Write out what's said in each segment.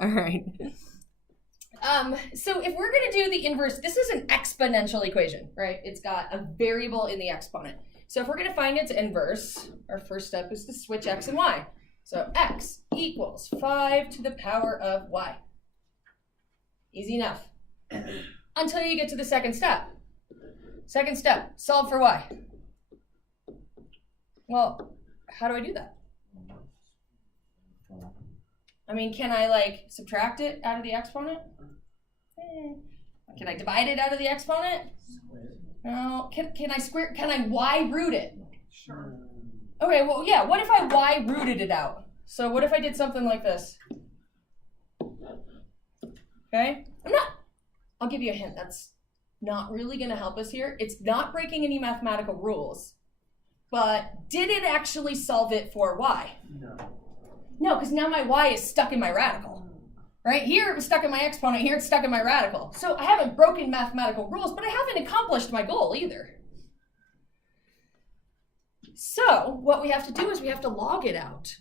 All right. So if we're going to do the inverse, this is an exponential equation, right? It's got a variable in the exponent. So if we're going to find its inverse, our first step is to switch x and y. So x equals 5 to the power of y. Easy enough. Until you get to the second step. Second step, solve for y. Well, how do I do that? I mean, can I like subtract it out of the exponent? Can I divide it out of the exponent? No. Can I y root it? Sure. Okay, well, yeah, what if I y rooted it out? So what if I did something like this? Okay, I'll give you a hint. That's not really going to help us here. It's not breaking any mathematical rules. But did it actually solve it for y? No. No, because now my y is stuck in my radical. Right? Here it was stuck in my exponent, here it's stuck in my radical. So I haven't broken mathematical rules, but I haven't accomplished my goal either. So what we have to do is we have to log it out.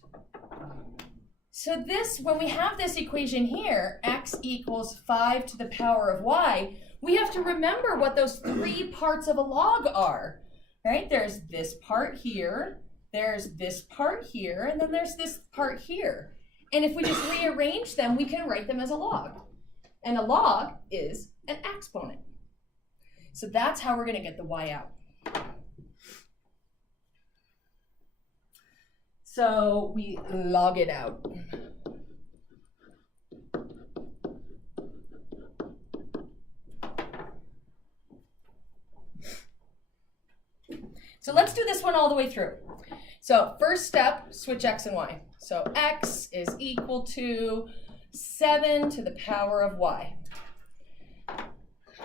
So this, when we have this equation here, x equals 5 to the power of y, we have to remember what those three parts of a log are. Right? There's this part here, there's this part here, and then there's this part here. And if we just rearrange them, we can write them as a log. And a log is an exponent. So that's how we're going to get the y out. So we log it out. So let's do this one all the way through. So first step, switch x and y. So x is equal to 7 to the power of y.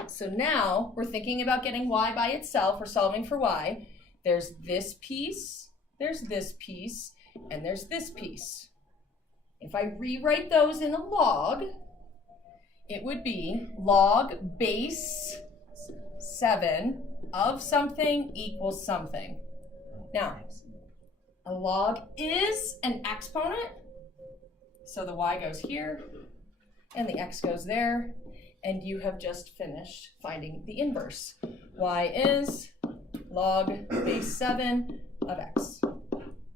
So now we're thinking about getting y by itself. We're solving for y. There's this piece, and there's this piece. If I rewrite those in a log, it would be log base 7 of something equals something. Now, a log is an exponent, so the y goes here, and the x goes there, and you have just finished finding the inverse. Y is log base 7 of x,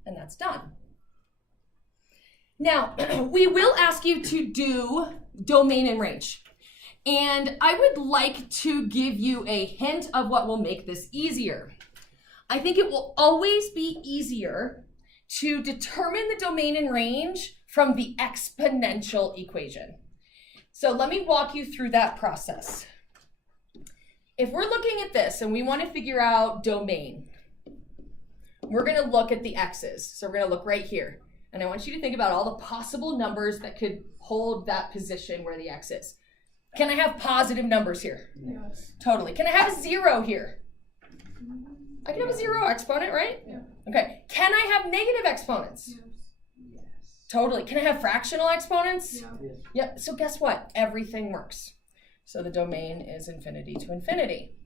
and that's done. Now, we will ask you to do domain and range. And I would like to give you a hint of what will make this easier. I think it will always be easier to determine the domain and range from the exponential equation. So let me walk you through that process. If we're looking at this and we want to figure out domain, we're going to look at the x's. So we're going to look right here. And I want you to think about all the possible numbers that could hold that position where the x is. Can I have positive numbers here? Yes. Totally. Can I have a 0 here? I can have a 0 exponent, right? Yeah. Okay. Can I have negative exponents? Yes. Totally. Can I have fractional exponents? Yeah. Yes. Yep. So guess what? Everything works. So the domain is infinity to infinity.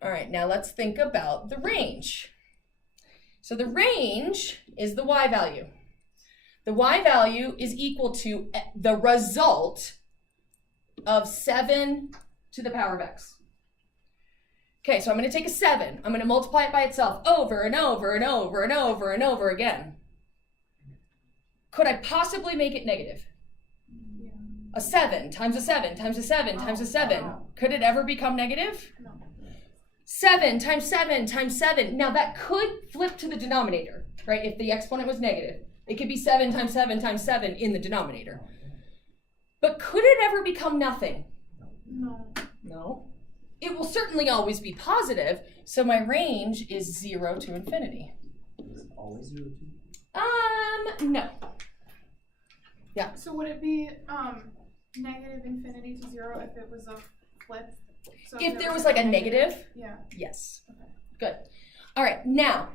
All right. Now let's think about the range. So the range is the y value. The y value is equal to the result of 7 to the power of x. Okay, so I'm going to take a 7. I'm going to multiply it by itself over and over and over and over and over again. Could I possibly make it negative? Yeah. A 7 times a 7 times a 7 times a 7. Could it ever become negative? No. 7 times 7 times 7. Now that could flip to the denominator, right? If the exponent was negative. It could be 7 times 7 times 7 in the denominator. But could it ever become nothing? No. No. It will certainly always be positive, so my range is 0 to infinity. Is it always 0 to? No. Yeah. So would it be negative infinity to 0 if it was a flip? So If there was like a negative, Yeah. yes. Okay. Good. All right, now,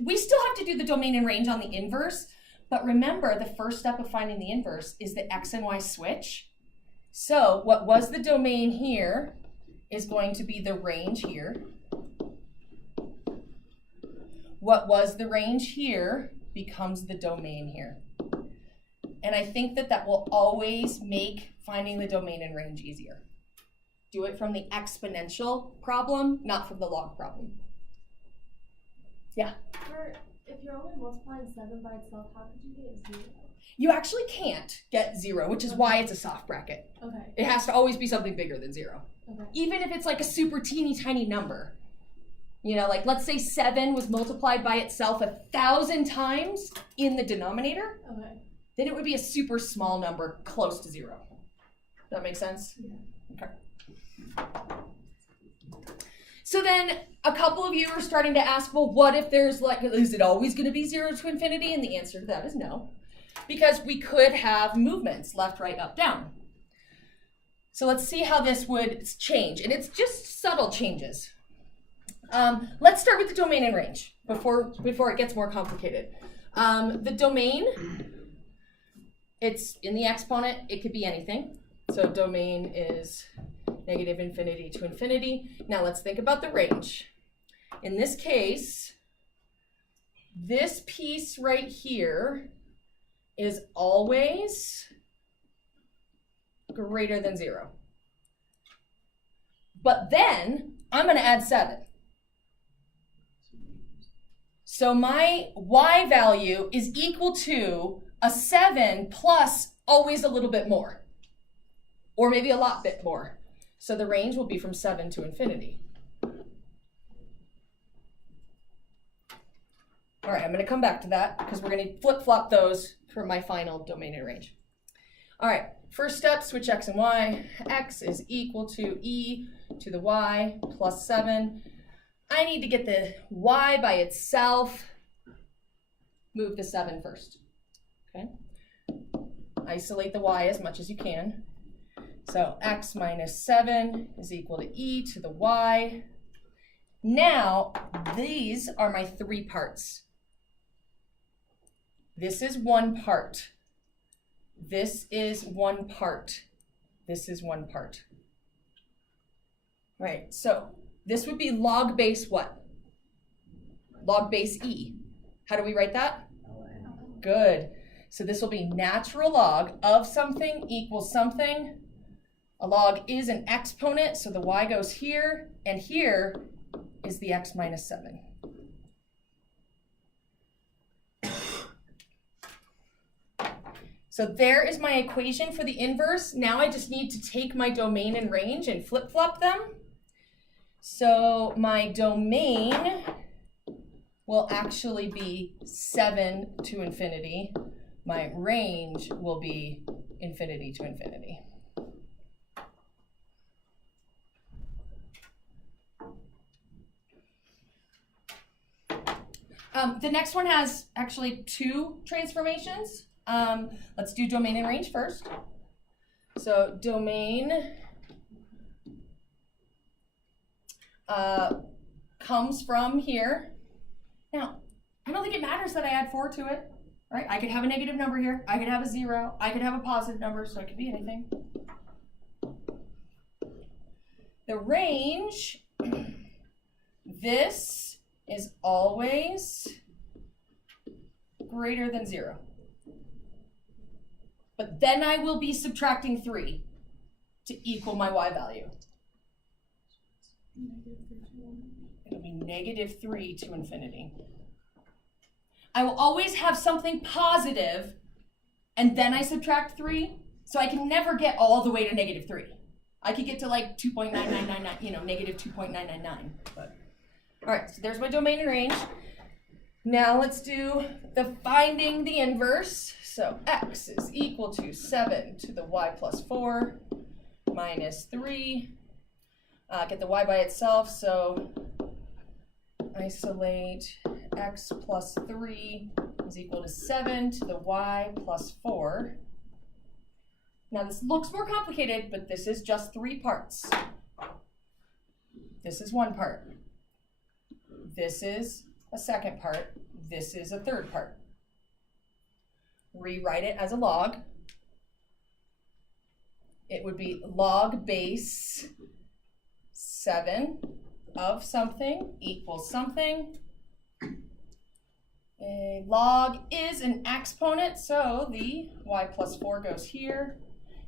we still have to do the domain and range on the inverse, but remember the first step of finding the inverse is the x and y switch. So what was the domain here is going to be the range here. What was the range here becomes the domain here. And I think that that will always make finding the domain and range easier. Do it from the exponential problem, not from the log problem. Yeah? If you're only multiplying 7 by itself, how could you get 0? You actually can't get 0, which is why it's a soft bracket. Okay. It has to always be something bigger than 0. Okay. Even if it's like a super teeny tiny number. You know, like let's say 7 was multiplied by itself 1,000 times in the denominator, Okay. then it would be a super small number close to 0. Does that make sense? Yeah. Okay. So then a couple of you are starting to ask, well, what if there's like, is it always going to be 0 to infinity? And the answer to that is no, because we could have movements left, right, up, down. So let's see how this would change. And it's just subtle changes. Let's start with the domain and range before it gets more complicated. The domain, it's in the exponent. It could be anything. So domain is negative infinity to infinity. Now let's think about the range. In this case, this piece right here is always greater than 0. But then I'm going to add 7. So my y value is equal to a 7 plus always a little bit more, or maybe a lot bit more. So the range will be from 7 to infinity. All right, I'm going to come back to that because we're going to flip-flop those for my final domain and range. All right, first step, switch x and y. X is equal to e to the y plus 7. I need to get the y by itself. Move the 7 first. Okay. Isolate the y as much as you can. So x minus 7 is equal to e to the y. Now, these are my 3 parts. This is 1 part. This is 1 part. This is 1 part. Right, so this would be log base what? Log base e. How do we write that? Good. So this will be natural log of something equals something. A log is an exponent, so the y goes here, and here is the x minus 7. So there is my equation for the inverse. Now I just need to take my domain and range and flip-flop them. So my domain will actually be 7 to infinity. My range will be infinity to infinity. The next one has actually 2 transformations. Let's do domain and range first. So domain comes from here. Now, I don't think it matters that I add 4 to it, right? I could have a negative number here. I could have a 0. I could have a positive number, so it could be anything. The range, this is always greater than 0. But then I will be subtracting 3 to equal my y value. It'll be negative 3 to infinity. I will always have something positive, and then I subtract 3, so I can never get all the way to negative 3. I could get to like 2.9999, you know, negative 2.999. But all right, so there's my domain and range. Now let's do the finding the inverse. So x is equal to 7 to the y plus 4 minus 3. Get the y by itself, so isolate x plus 3 is equal to 7 to the y plus 4. Now this looks more complicated, but this is just 3 parts. This is 1 part. This is a 2nd part. This is a 3rd part. Rewrite it as a log. It would be log base 7 of something equals something. A log is an exponent, so the y plus 4 goes here,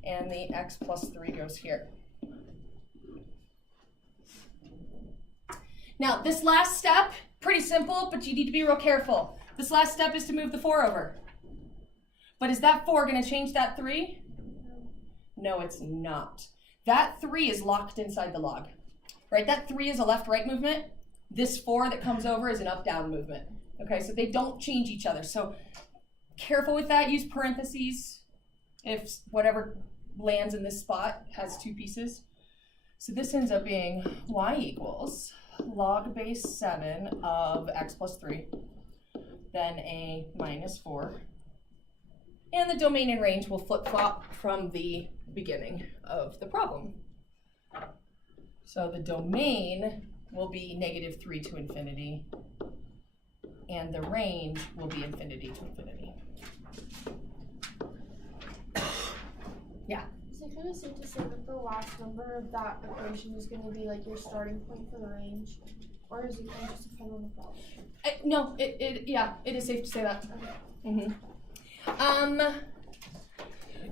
and the x plus 3 goes here. Now, this last step, pretty simple, but you need to be real careful. This last step is to move the 4 over. But is that 4 going to change that 3? No, it's not. That 3 is locked inside the log, right? That 3 is a left-right movement. This 4 that comes over is an up-down movement. Okay, so they don't change each other. So careful with that. Use parentheses if whatever lands in this spot has 2 pieces. So this ends up being y equals log base 7 of x plus 3, then a minus 4. And the domain and range will flip-flop from the beginning of the problem. So the domain will be -3 to infinity, and the range will be infinity to infinity. Yeah? Is it kind of safe to say that the last number of that equation is going to be like your starting point for the range? Or is it going to just depend on the problem? No, it is safe to say that. Okay.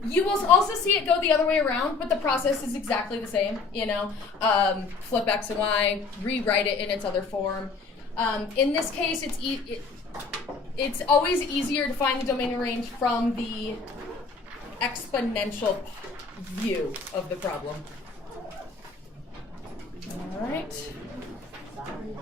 You will also see it go the other way around, but the process is exactly the same, you know. Flip x and y, rewrite it in its other form. In this case, it's always easier to find the domain and range from the exponential view of the problem. All right. Sorry.